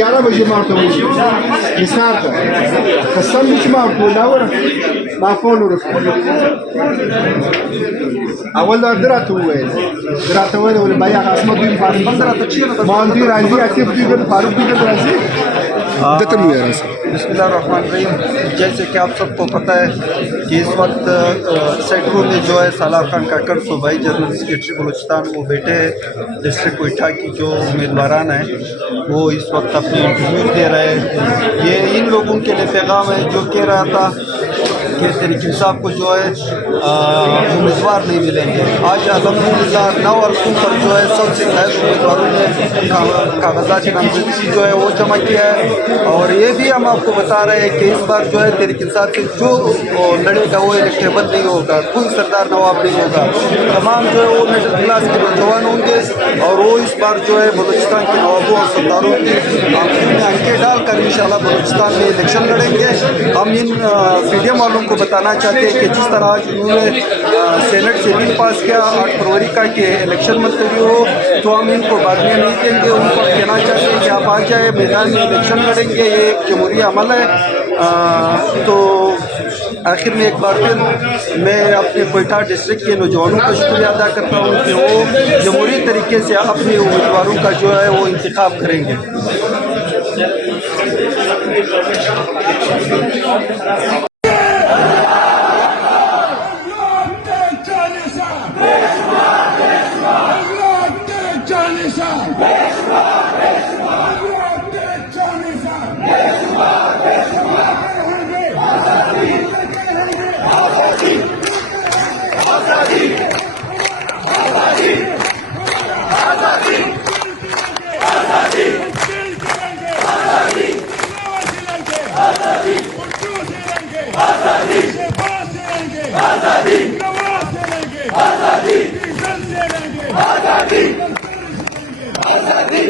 11 بجې ما ورته وویل حصار ته قسم دې چې ما ورته وویل راوړه ما فون ورسته اول دا ده راته وویل ویل بھائی هغه عصمت دوی مهندي راځي آصف دوی ګل فاروق دوی ګل راځي دته مې راځي बिस्मिल्लाह रहमान रहीम। जैसे कि आप सबको पता है कि इस वक्त सेक्टरों में जो है सालार खान काकड़ सूबाई जनरल सेक्रेटरी बलूचिस्तान वो बैठे डिस्ट्रिक्ट कोयटा की जो उम्मीदवारान हैं वो इस वक्त अपनी इंटरव्यू दे रहे हैं। ये इन लोगों के लिए पैगाम है जो कह रहा था कि तरीक़ी साहब को जो है उम्मीदवार नहीं मिलेंगे। आज अल्हम्दुलिल्लाह 9 अरसों पर जो है सबसे ज्यादा उम्मीदवारों ने कागजात की नामजदगी जो है वो जमा किया है। और ये भी हम आपको बता रहे हैं कि इस बार जो है तरीक़ी साहब से जो लड़ेगा वो इलेक्टेबल नहीं होगा, कोई सरदार नवाब नहीं होगा। तमाम जो है वो मिडिल क्लास के नौजवान होंगे और वो इस बार जो है बलूचिस्तान के नवाबों और सरदारों की आंखों में आंखें डालकर इंशाल्लाह बलूचिस्तान में इलेक्शन लड़ेंगे। हम इन पीडीएम वालों को बताना चाहते हैं कि जिस तरह आज उन्होंने सेनेट से बिल पास किया 8 फरवरी का कि इलेक्शन मुलतवी हो, तो हम इनको भागने नहीं देंगे। उनको कहना चाहते हैं कि आप आ जाए मैदान में इलेक्शन लड़ेंगे, ये एक जमहूरी अमल है। तो आखिर में एक बार फिर मैं अपने कोयटा डिस्ट्रिक्ट के नौजवानों का शुक्रिया अदा करता हूँ कि वो जमहूरी तरीके से अपने उम्मीदवारों का जो है वो इंतखाब करेंगे। आजादी